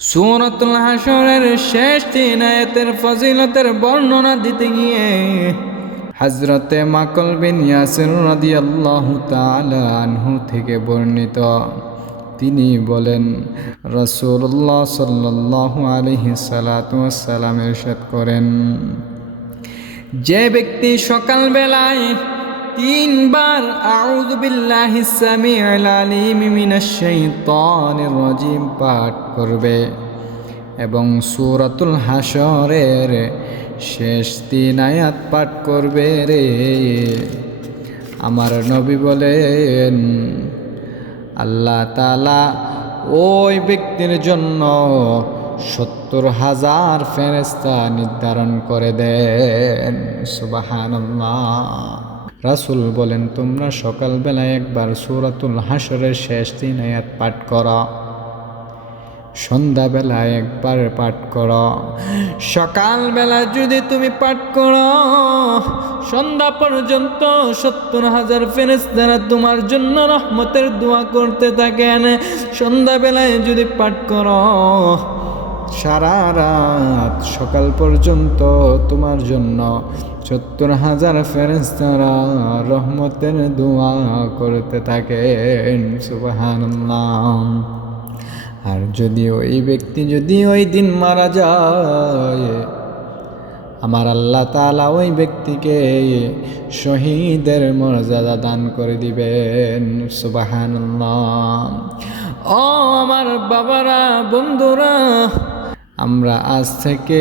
সূরাতুল হাশরের শেষ 3 আয়াতের ফজিলতের বর্ণনা দিতে গিয়ে হযরতে মাকল বিন ইয়াসির রাদিয়াল্লাহু তাআলা আনহু থেকে বর্ণিত, তিনি বলেন, রাসূলুল্লাহ সাল্লাল্লাহু আলাইহি সাল্লাতু ওয়াসসালাম ইরশাদ করেন, যে ব্যক্তি সকালবেলায় 3 বার আউযু বিল্লাহিস সামিউল আলিম মিনাশ শাইতানির রাজিম পাঠ করবে এবং সূরাতুল হাশরের শেষ 3 আয়াত পাঠ করবে রে, আমার নবী বলেন, আল্লাহ তাআলা ওই ব্যক্তির জন্য 70,000 ফেরেশতা নির্ধারণ করে দেন। সুবহানাল্লাহ। রাসূল বলেন, তোমরা সকালবেলায় একবার সূরাতুল হাশরের শেষ 3 আয়াত পাঠ করো, সন্ধ্যাবেলায় একবার পাঠ করো। সকালবেলা যদি তুমি পাঠ করো, সন্ধ্যা পর্যন্ত 70,000 ফেরেশতারা তোমার জন্য রহমতের দোয়া করতে থাকেন। সন্ধ্যাবেলায় যদি পাঠ করো, সারা রাত সকাল পর্যন্ত তোমার জন্য 70,000 ফেরেশতারা রহমতের দোয়া করতে থাকেন। সুবহানাল্লাহ। আর যদি ওই ব্যক্তি যদি ওই দিন মারা যায়, আমার আল্লাহ তাআলা ওই ব্যক্তিকে শহীদের মর্যাদা দান করে দিবেন। সুবহানাল্লাহ। ও আমার বাবারা, বন্ধুরা, আমরা আজ থেকে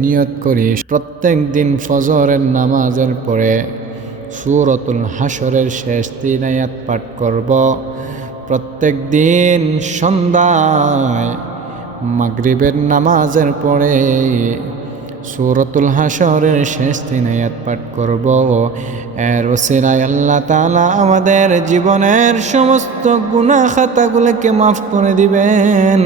নিয়ত করি প্রত্যেক দিন ফজরের নামাজের পরে সূরাতুল হাশরের শেষ 3 আয়াত পাঠ করব। প্রত্যেক দিন সন্ধ্যায় মাগরিবের নামাজের পরে সূরাতুল হাশরের শেষ 3 আয়াত পাঠ করব। এর ওসিলায় আল্লাহ তাআলা আমাদের জীবনের সমস্ত গুনাহ খাতাগুলোকে মাফ করে দিবেন।